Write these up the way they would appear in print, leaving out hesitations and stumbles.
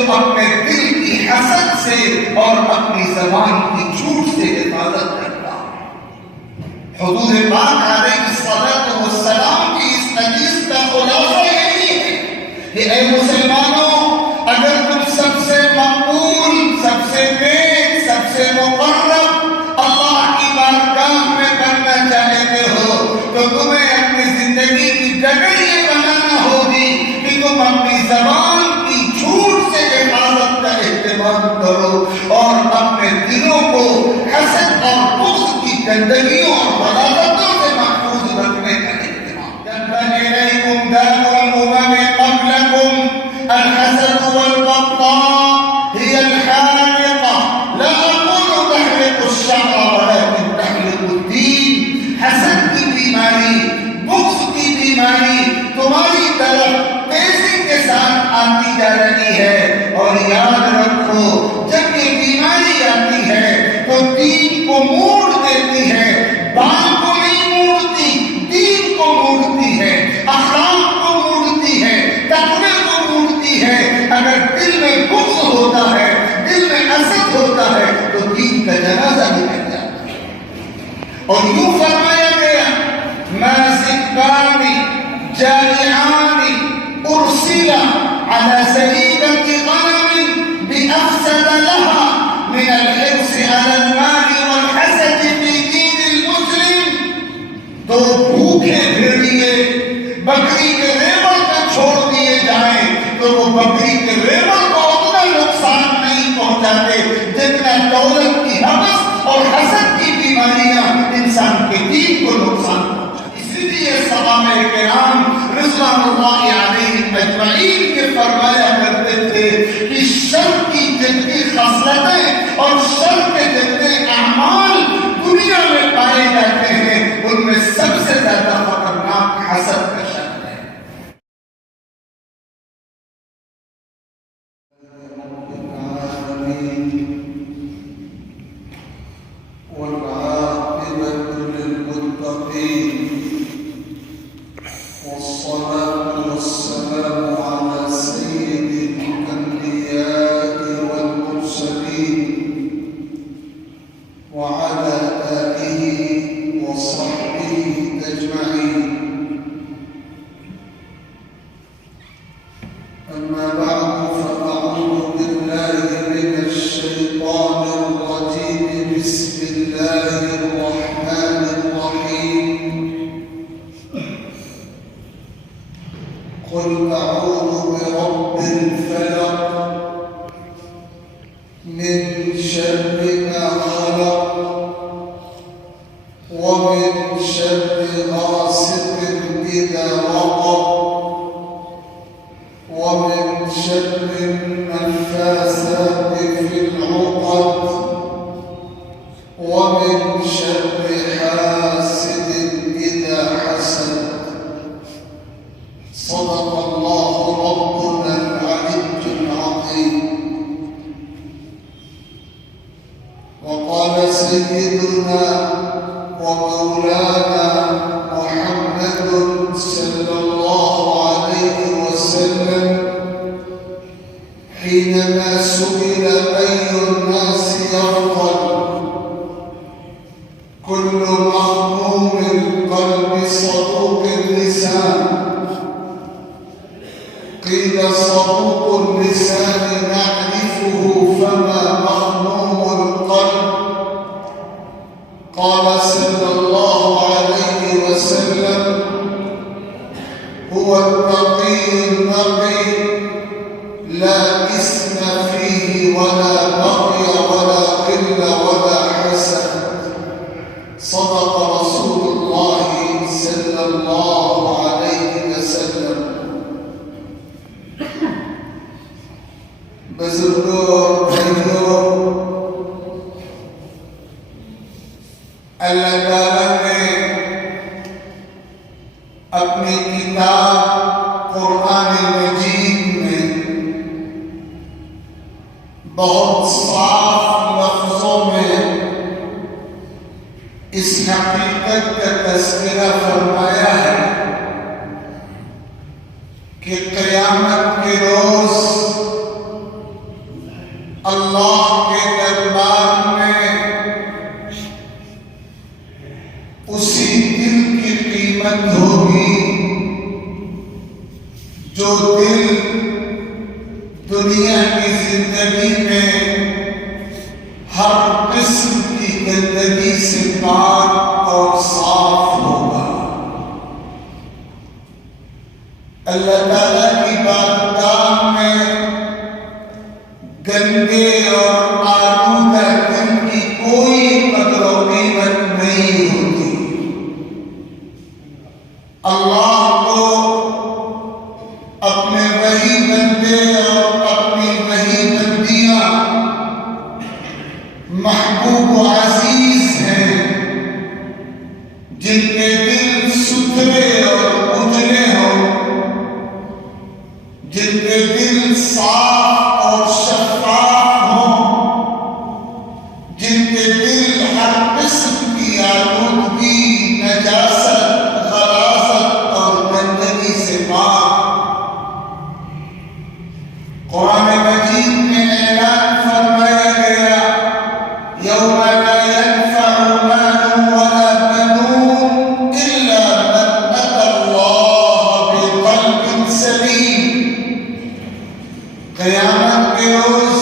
جو اپنے دل کی حسد سے اور اپنی زبان کی جھوٹ سے حفاظت کرتا. حضور پاک علیہ الصلوۃ والسلام کی اس حدیث کا خلاصہ یہی ہے کہ اے مسلمانوں، اگر تم سب سے مقبول، سب سے نیک، سب سے مقرب اللہ کی بارگاہ میں کرنا چاہتے ہو تو تمہیں اپنی زندگی کی جگہ یہ بنانا ہوگی کہ تم اپنی زبان کی جھوٹ سے حفاظت کا اہتمام کرو اور اپنے دلوں کو حسد اور بغض کی گندگیوں اور بغاوتوں سے محفوظ رکھنے کا اہتمام. تنبه إليكم دار الأمم قبلكم الحسد والبغضاء هي الحالقة لا أقول تحلق الشعر ولكن تحلق الدين. حسد کی بیماری، بغض کی بیماری تمہاری طرف تیزی کے ساتھ آتی جا رہی ہے، اور یاد رکھو جب یہ بیماری آتی ہے تو دین کو موڑ دیتی ہے. بال کو نہیں موڑتی، دین کو موڑتی ہے، اخلاق کو موڑتی ہے، تقوی کو موڑتی ہے. اگر دل میں بغض ہوتا ہے، دل میں حسد ہوتا ہے تو دین کا جنازہ نکل جاتا ہے. اور یوں فرمایا گیا ما ذئبان جائعان ارسل على سريبة غنم بأفسد لها من الحرص على المال والحسد في دين المسلم. تو بھوکے بھیڑیے بکری کے ریوڑ میں چھوڑ دیے جائیں تو وہ بکری کے ریوڑ کو اتنا نقصان نہیں پہنچاتے جتنا دولت کی ہوس اور حسد کی بیماریاں انسان کے دین کو نقصان پہنچاتی. اسی لیے صحابہ کرام رضوان اللہ علیہم اجمعین کے فرمایا کرتے تھے کہ شر کی جتنی خصلتیں اور شر کے جتنے اعمال دنیا میں پائے جاتے ہیں ان میں سب سے زیادہ خطرناک حسد کا شر ہے. والعاقبة للمتقين والصلاة والسلام على سيد الأنبياء والمرسلين وعلى آله وصحبه أجمعين. أما بعد فأعوذ بالله من الشيطان الرجيم. بسم الله الرحمن الرحيم. قل أعوذ برب الفلق من شر ما خلق ومن شر غاسق إذا وقب ومن شر النفاثات في العقد ومن شر حاسد إذا حسد. صدق الله ربنا العلي العظيم. وقال سيدنا ومولانا محمد صلى الله عليه وسلم حينما سئل أي الناس أفضل كل مهموم القلب صدوق اللسان قيل صدوق اللسان نعرفه فما مهموم القلب قال صلى الله عليه وسلم هو التقي النقي لا إثم فيه ولا بغي ولا قل ولا حسد. صدق رسول الله صلى الله عليه وسلم. بزرگوں، بھائیوں، اللہ تعالیٰ نے اپنی کتاب قرآن مجید میں بہت صاف لفظوں میں اس حقیقت کا تذکرہ فرمایا ہے کہ قیامت کے روز ہوگی جو دل دنیا کی زندگی میں ہر قسم کی گندگی سے پاک اور صاف ہوگا. اللہ تعالیٰ کی بارگاہ میں گندے اور آلودہ دل کی کوئی قدر و قیمت نہیں ہوتی. اللہ کو اپنے وہی بندے اور اپنی وہی بندیاں محبوب و عزیز ہیں جن کے دل ستھرے اور اجلے ہوں، جن کے دل صاف اور شفاف ہوں، جن کے دل ہر قسم کی آلودگی، نجاست، غلاظت اور گندگی سے پاک. قرآن مجید میں اعلان فرمایا گیا یوم لا ينفع مال ولا بنون الا من اتى الله بقلب سلیم. قیامت کے روز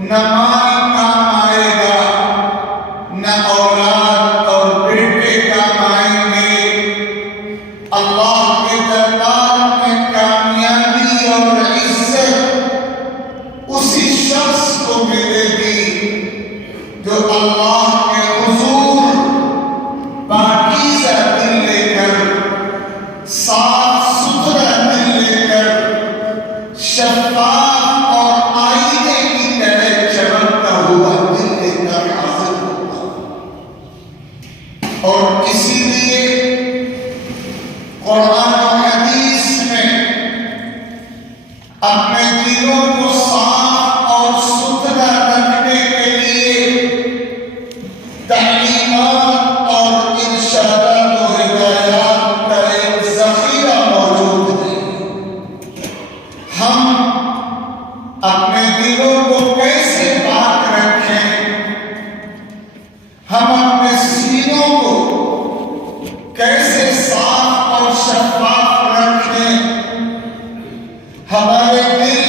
نہ مال کام آئے گا، نہ اولاد اور بیٹے کام آئیں گے. اللہ کے دربار میں کامیابی اور عزت اسی شخص کو ملے گی جو اللہ کے حضور پاکیزہ دل لے کر، صاف ستھرا دل لے کر، شفاف اور آئینے کی طرح چمکتا ہوا دل لے کر حاضر ہوگا. اور اسی لیے قرآن و حدیث میں اپنے دلوں کو صاف اور ستھرا رکھنے کے لیے تعلیمات اور ارشادات و ہدایات کا ایک ذخیرہ موجود ہے. ہم اپنے دلوں کو کیسے پاک رکھیں، ہم اپنے سینوں کو کیسے صاف اور شفاف رکھیں، ہمارے دل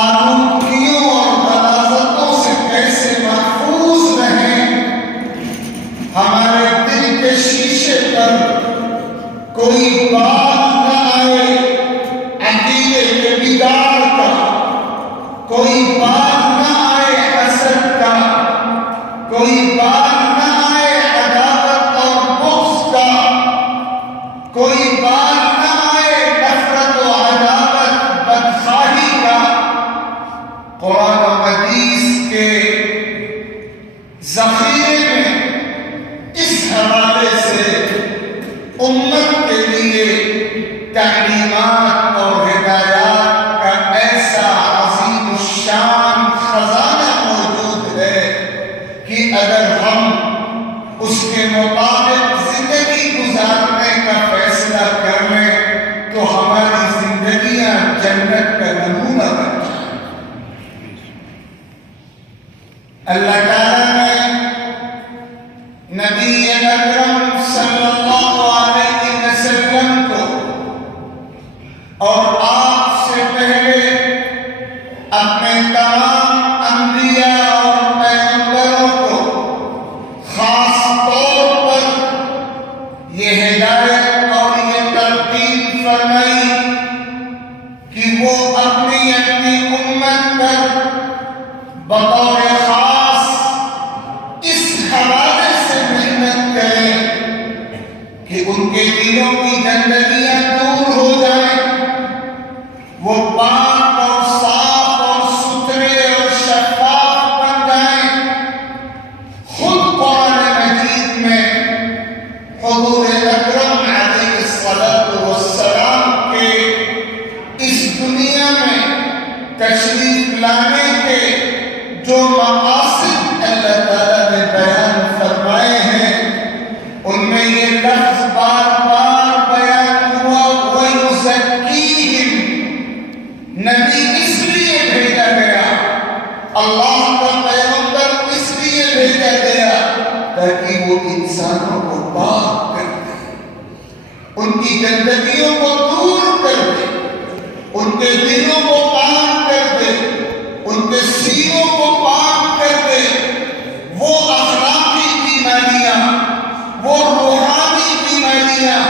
آلودگیوں اور غلاظتوں سے کیسے محفوظ رہیں، ہمارے دل کے شیشے پر کوئی بات نہ آئے عقیدے کے بگاڑ کا، کوئی بات نہ آئے حسد کا، کوئی بات نہ آئے عداوت اور بغض کا، کوئی بات نہ آئے نفرت و عداوت بدخواہی کا. قرآن و حدیث کے ذخیرے میں اس حوالے سے امت کے لیے تعلیمات اور ہدایات کا ایسا عظیم الشان خزانہ موجود ہے کہ اگر ہم اس کے مطابق زندگی گزارنے کا فیصلہ کر لیں تو ہماری زندگیاں جنت کا نمونہ بن جائیں. اللہ تعالیٰ نے نبی اکرم صلی اللہ علیہ وسلم کو اور آپ سے پہلے اپنے تمام انبیاء اور پیغمبروں کو خاص طور پر یہ ہدایت اور یہ تلقین فرمائی کہ وہ اپنی امت پر بطور خاص اس حوالے سے محنت کریں کہ ان کے دلوں کی گندگیاں دور ہو جائیں، وہ پاک اور صاف اور ستھرے اور شفاف بن جائیں. خود قرآن مجید میں حضور اکرم علیہ الصلاۃ والسلام کے اس دنیا میں تشریف لانے کے جو مقاصد اللہ تعالیٰ نے بیان فرمائے ہیں ان میں یہ لفظ بار بار بیان ہوا وَيُزَكِّيهِمْ، ان کی گندگیوں کو دور کر دے، ان کے دلوں کو پاک کر دے، ان کے سینوں کو پاک کر دے۔ وہ اخلاقی بیماریاں، وہ روحانی بیماریاں،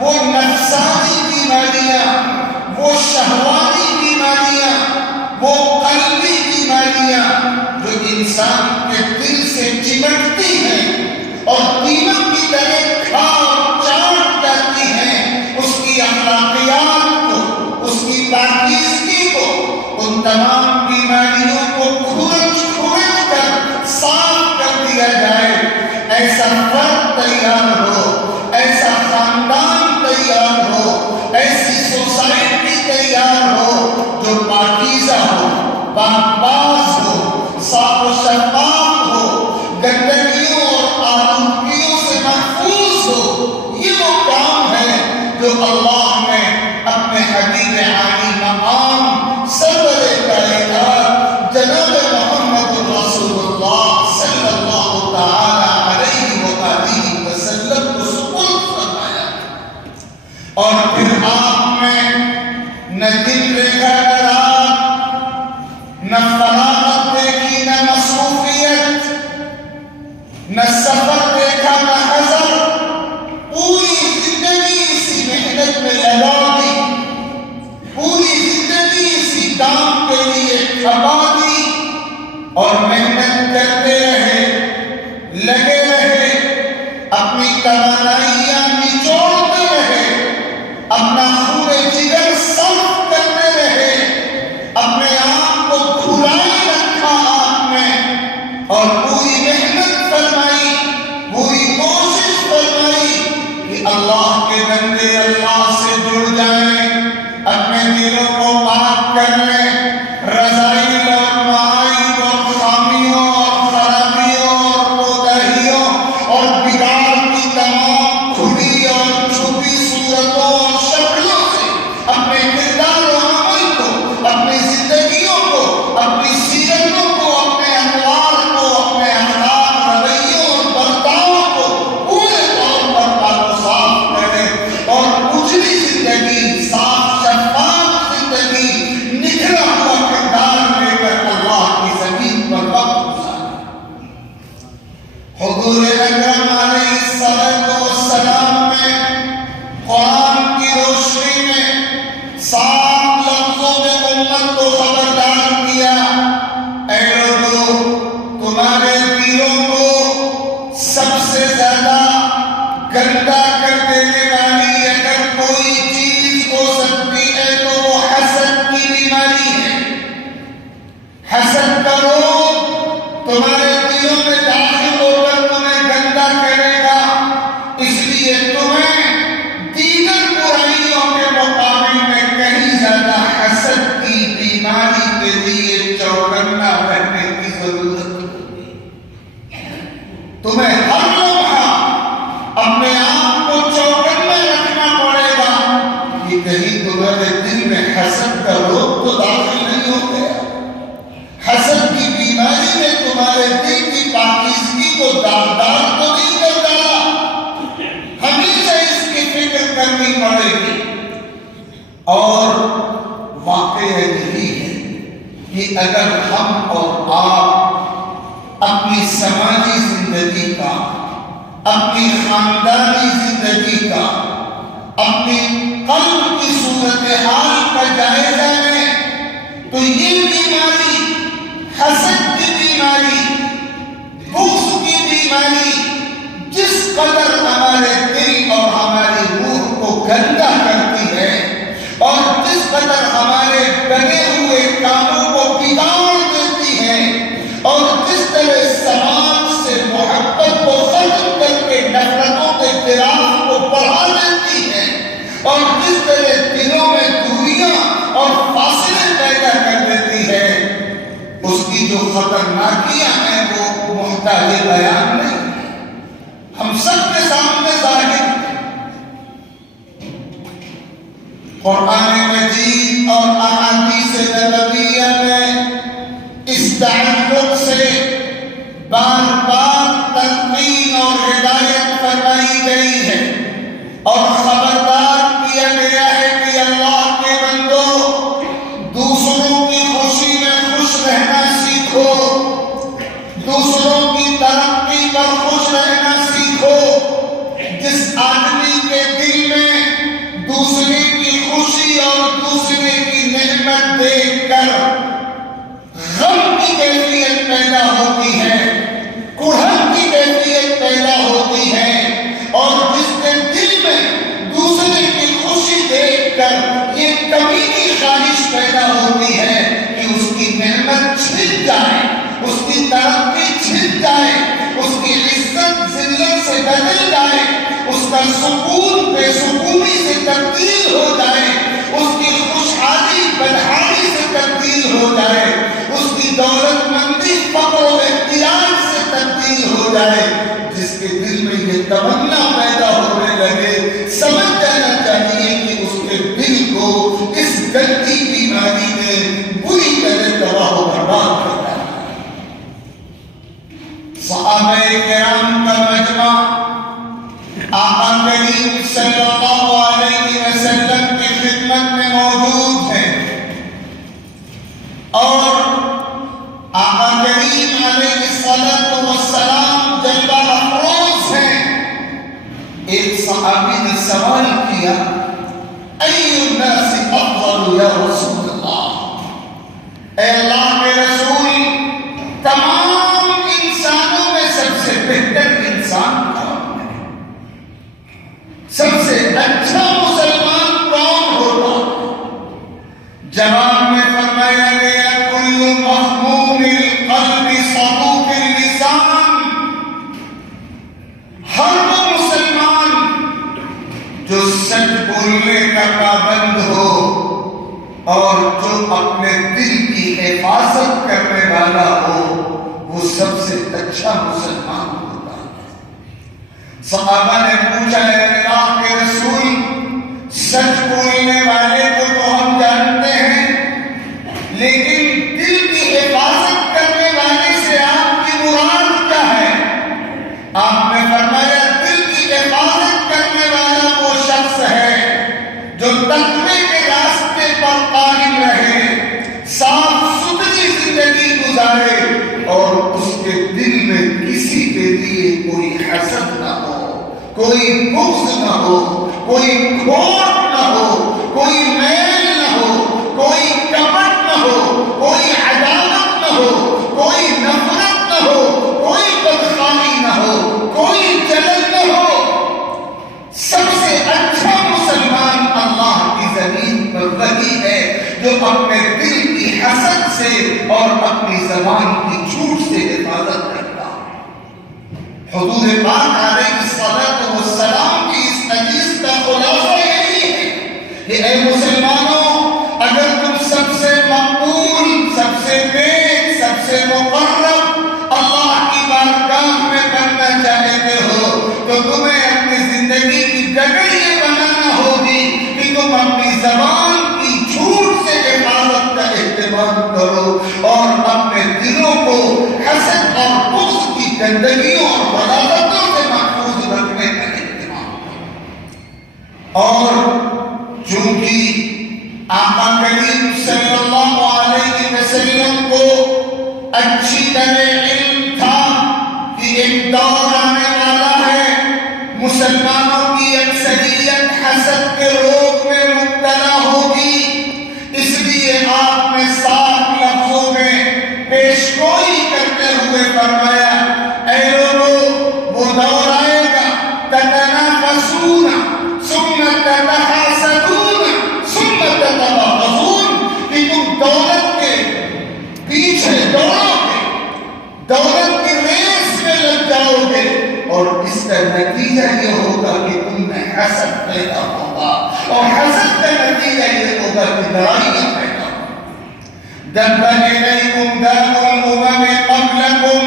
وہ نفسانی بیماریاں، وہ شہوانی بیماریاں، وہ قلبی بیماریاں جو انسان کے دل سے چمٹتی ہیں اور دیمک کی طرح کھا چاٹ جاتی ہیں، اس کی اخلاقیات کو، اس کی پاکیزگی کو، ان تمام بیماریوں کو کھرچ کر صاف کر دیا جائے۔ ایسا فرد تیار ہو، ایسا خاندان تیار ہو، ایسی سوسائٹی تیار ہو جو پاکیزہ ہو، پاک باز ہو، صاف و شفاف ہو، گندگیوں اور آلودگیوں سے محفوظ ہو۔ یہ وہ کام ہے جو اللہ نے اپنے حبیب عالی مقام سرور کائنات جناب محمد رسول اللہ صلی اللہ تعالی علیہ وآلہ وسلم کو سپرد فرمایا، اور پھر آپ میں نہ دل ریکھا کرا، نہ فراغت دیکھی، نہ مصروفیت، نہ سفر دیکھا، نہ حضر، پوری زندگی اسی محنت میں لگا دی، پوری زندگی اسی کام کے لیے کھپا دی، اور محنت کرتے رہے، لگے رہے، اپنی توانائیاں نچوڑتے رہے، اپنا خون جگر صرف کرتے رہے، اپنے آپ کو کھلائے رکھا آپ نے، اور پوری محنت فرمائی، پوری کوشش فرمائی کہ اللہ کے بندے اللہ سے جڑ جائیں، اپنے دلوں کو پاک کر لیں، رذائل اور معائب اور خامیوں اور خرابیوں اور کوتاہیوں اور بگاڑ کی تمام کھلی اور چھپی صورتوں اور شکلوں سے اپنے کردار و عمل کو، اپنی زندگیوں کو، اپنی سیرتوں کو، اپنے انوار کو، اپنے اخلاق، رویوں اور برتاؤ کو پورے طور پر پاک و صاف کریں، اور اجلی زندگی، صاف شفاف زندگی، نکھرا ہوا کردار لے کر اللہ کی زمین پر وقت گزاریں۔ حضور اکرم علیہ السلام نے قرآن کی روشنی میں صاف لفظوں میں امت کو خبردار کیا، اے لوگو، تمہارے دلوں کو سب سے زیادہ گندا کر دینے والی اگر کوئی چیز ہو سکتی ہے تو وہ حسد کی بیماری ہے۔ حسد کا روگ تمہارے دلوں میں داخل ہو کر تمہیں گندا کرے گا، اس لیے تمہیں دیگر برائیوں کے مقابل میں کہیں زیادہ حسد کی بیماری کے لیے چوکنا رہنے کی ضرورت ہوگی۔ تمہیں ہر لمحہ اپنے آپ کو چوکنا رکھنا پڑے گا کہ کہیں تمہارے دل میں حسد کا روگ تو داخل نہیں ہو گیا، حسد کی بیماری میں تمہارے دل کی پاکیزگی کو داغدار تو نہیں کر ڈالا۔ ہمیشہ اس کی فکر کرنی پڑے گی، اور واقعہ یہی ہے کہ اگر ہم اور آپ اپنی سماجی زندگی کا، اپنی خاندانی زندگی کا، اپنی قلب کی صورتحال کا جائزہ لیں تو یہ بیماری، حسد کی بیماری، بغض کی بیماری، جس قدر ہمارے دل اور ہماری روح کو گندا کرتی ہے، اور جس قدر ہمارے بنے ہوئے کاموں کو بگاڑ دیتی ہے، اور جس طرح سماج سے محبت کو ختم کر کے نفرتوں کے خلاف کو بڑھا دیتی ہے، اور جس طرح دلوں میں دوریاں اور فاصلے پیدا کر دیتی ہے، اس کی جو خطرناکیاں ہیں وہ محتاج بیان نہیں، ہم سب کے سامنے ظاہر ہیں۔ قرآن مجید اور احادیث نبویہ میں اس تعلق سے بار بار تلقین اور ہدایت فرمائی گئی ہے، اور خبر جائے، اس کی ترقی چھن جائے، اس کی عزت ذلت سے بدل جائے، اس کا سکون بے سکونی سے تبدیل ہو جائے، اس کی خوشحالی بدحالی سے تبدیل ہو جائے، اس کی دولت مندی فقر و اختیار سے تبدیل ہو جائے، جس کے دل میں یہ تمنا پیدا ہونے لگے، سمجھ جانا چاہیے کہ اس کے دل کو اس گندی بیماری نے بری طرح تباہ و برباد کر دیا۔ صحابہ کرام کا مجمع آقا کریم صلی اللہ علیہ وسلم کی خدمت میں موجود ہے، اور آقا کریم علیہ السلام جلوہ افروز ہیں۔ ایک صحابی نے سوال کیا، ای الناس افضل یا رسول اللہ، اے اللہ کے رسول، تمام انسانوں میں سب سے بہتر انسان کون ہے؟ سب سے اچھا مسلمان کون ہوتا؟ جواب میں فرمایا گیا، کل مہموم القلب صدوق اللسان، ہر وہ مسلمان جو سچ بولنے کا پابند ہو اور جو اپنے دل کی حفاظت کرنے والا ہو، وہ سب سے اچھا مسلمان ہوتا ہے۔ صحابہ نے پوچھا، اے اللہ کے رسول، سچ بولنے والے کو تو ہم جانتے ہیں، لیکن دل کی حفاظت کرنے والے سے آپ کی مراد کیا ہے؟ آپ نے فرمایا، دل کی حفاظت کرنے والا وہ شخص ہے جو تقوی کے راستے پر قائم رہے، صاف ستھری زندگی گزارے، اور اس کے دل میں کسی کے لیے کوئی حسد نہ ہو، کوئی بغض نہ ہو، کوئی کھوٹ نہ ہو، کوئی میل نہ ہو، کوئی کپٹ نہ ہو، کوئی عداوت نہ ہو، کوئی نفرت نہ ہو، کوئی بدخواہی نہ ہو، کوئی جلن نہ ہو۔ سب سے اچھا مسلمان اللہ کی زمین پر وہی ہے جو اپنے دل کی حسد سے اور اپنی زبان کی جھوٹ سے حفاظت کرتا۔ حضور پاک علیہ السلام کی اس حدیث کا خلاصہ یہی ہے کہ اے مسلمانوں، اگر تم سب سے مقبول، سب سے نیک، سب سے مقرب اللہ کی بارگاہ میں بننا چاہتے ہو، تو تمہیں اپنی زندگی کی ڈگر یہ بنانا ہوگی کہ تم اپنی زبان کی جھوٹ سے حفاظت کا اہتمام کرو، اور اپنے دلوں کو حسد اور بغض کی گندگیوں اور بغاوتوں سے محفوظ رکھنے کا اہتمام کرو۔ اور چونکہ آقا کریم صلی اللہ علیہ وسلم کو اچھی طرح علم تھا کہ ایک دور آنے والا ہے، مسلمانوں کی اکثریت حسد کے روگ میں مبتلا ہوگی، اس لیے آپ نے صاف لفظوں میں پیش گوئی کرتے ہوئے فرمایا، اے لوگوں، وہ دور آئے گا، تتنافسون ثم تتحاسدون ثم تتباغضون، کہ تم دولت کے پیچھے دوڑو گے، دولت کی ریس میں لگ جاؤ گے، اور اس کا نتیجہ یہ ہوگا کہ تم میں حسد پیدا ہوگا، اور حسد کا نتیجہ یہ ہوگا کہ لڑائیاں پیدا ہوگی۔ دب الیکم داء الامم قبلکم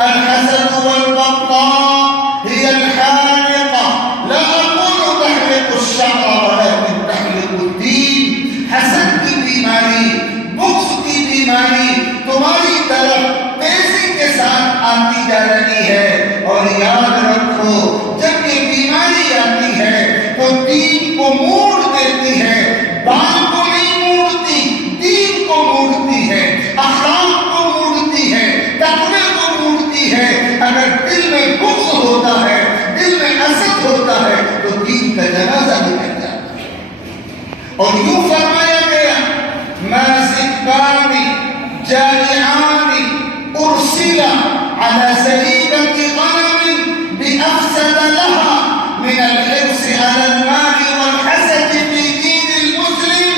الحسد والبغضاء هي الحالقة، لا اقول تحلق الشعر ولكن تحلق الدين۔ حسد کی بیماری، بغض کی بیماری تمہاری طرف تیزی کے ساتھ آتی جا رہی ہے، اور یاد رکھو، جب یہ بیماری آتی ہے تو دین کو موڑ دیتی ہے، بال کو نہیں موڑتی، دین کو موڑتی ہے، اخلاق کو موڑتی ہے، تقوی کو موڑتی ہے۔ اگر دل میں بغض ہوتا ہے، دل میں حسد ہوتا ہے، تو دین کا جنازہ نکل جاتا ہے۔ اور یوں فرمایا گیا، ما ذئبان جائعان ارسلا على زريبة غنم بأفسد لها من الحرص على المال والحسد في دين المسلم۔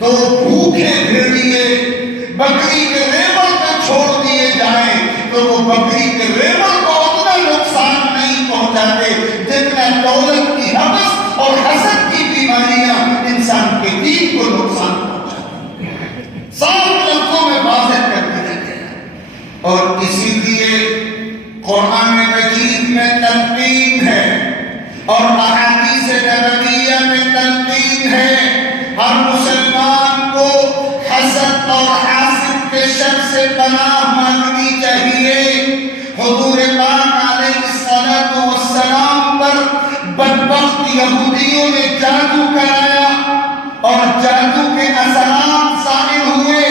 دو بھوکے بھیڑیے بکری کے ریوڑ پناہ مانگنی چاہیے۔ حضور پاک علیہ السلام پر بدبخت یہودیوں نے جادو کرایا اور جادو کے اثرات ظاہر ہوئے،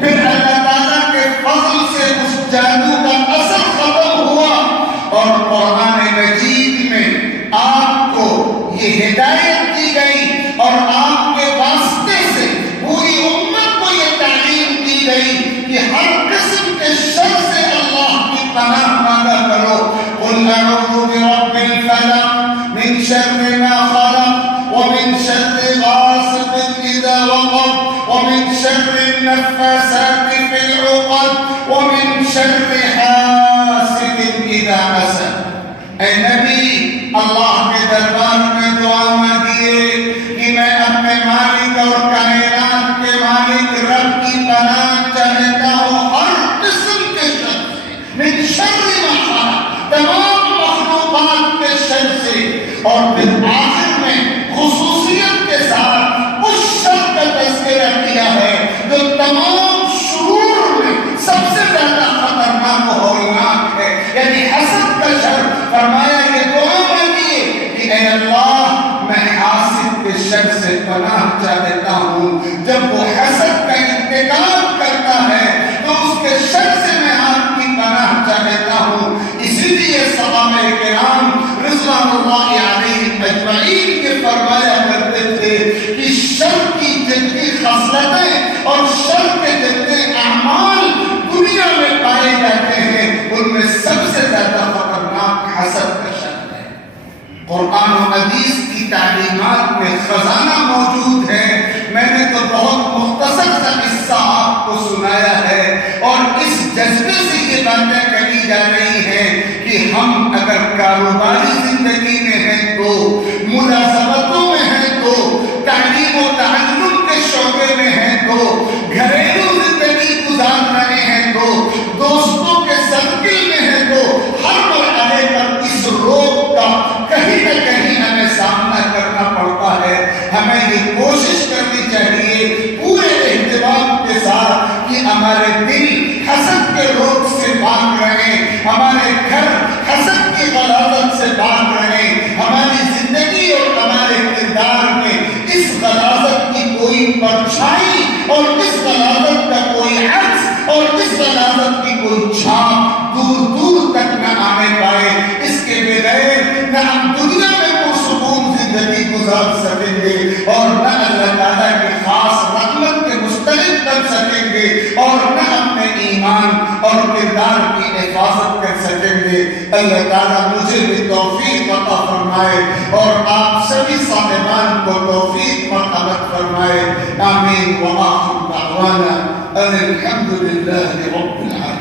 پھر اللہ تعالیٰ کے فضل سے اس جادو کا اثر ختم ہوا، اور قرآن مجید میں آپ کو یہ ہدایت دی گئی اور آپ کے واسطے سے پوری امت کو یہ تعلیم دی گئی کہ ہر قسم کے شر سے اللہ کی پناہ مانگا کرو۔ قل اعوذ برب الفلق من شر ما خلق ومن شر غاسق اذا وقب ومن شر النفاثات في العقد ومن شر حاسد اذا حسد۔ اے نبی، اللہ کے دربار میں دعا مانگیے کہ میں اپنے مالک اور کائنات کے مالک رب کی پناہ چاہتا ہوں ہر قسم کے شر سے، من شر ما خلق، تمام مخلوقات کے شر سے، اور پھر آخر میں خصوصیت کے ساتھ اس شر کا تذکرہ کیا ہے جو تمام شرور میں سب سے زیادہ خطرناک و ہولناک ہے، یعنی حسد کا شر۔ فرمایا یہ دعا مانگیے کہ اے اللہ میں حاسد کے شر سے پناہ چاہتا ہوں، جب وہ حسد کا انتقام کرتا ہے تو اس کے شر سے میں آپ کی پناہ چاہتا ہوں۔ اسی لیے صحابہ کرام رضوان اللہ علیہم اجمعین کے فرمایا کرتے تھے کہ شر کی جتنی خصلتیں اور شر کے جتنے اعمال دنیا میں پائے جاتے ہیں ان میں سب سے زیادہ خطرناک حسد کا شر ہے۔ قرآن و حدیث کی تعلیمات میں خزانہ موجود ہے، میں نے تو بہت مختصر سا قصہ آپ کو سنایا ہے، اور اس جذبے سے یہ باتیں کہی جا رہی ہیں کہ ہم اگر کاروباری زندگی میں ہیں تو، ملازمتوں میں ہیں تو، تعلیم و تعلم کے شعبے میں ہیں تو، گھریلو زندگی گزار رہے ہیں تو، دوستوں کے سرکل میں ہیں تو، ہر مرحلے پر اس روگ کا کہیں نہ کہیں ہمیں سامنا کرنا پڑتا ہے۔ ہمیں یہ کوشش کرنی چاہیے پورے اہتمام کے ساتھ کہ ہمارے دل حسد کے روگ سے پاک رہیں، ہمارے گھر حسد کی غلاظت سے پاک رہیں، ہماری زندگی اور ہمارے کردار میں اس غلاظت کی کوئی پرچھائی اور اس غلاظت کا کوئی عکس اور اس غلاظت کی کوئی چھاپ دور دور تک نہ آنے پائے۔ اس کے بغیر نہ ہم دنیا میں پرسکون زندگی گزار سکیں گے اور نہ اللہ تعالیٰ کی خاص رحمت کے مستحق بن سکیں گے اور نہ اپنے ایمان اور کردار کی حفاظت کر سکیں گے۔ اللہ تعالیٰ مجھے بھی توفیق عطا فرمائے اور آپ سبھی صاحبان کو توفیق مرحمت فرمائے۔ آمین۔ وآخر دعوانا ان الحمد للہ رب العالمین۔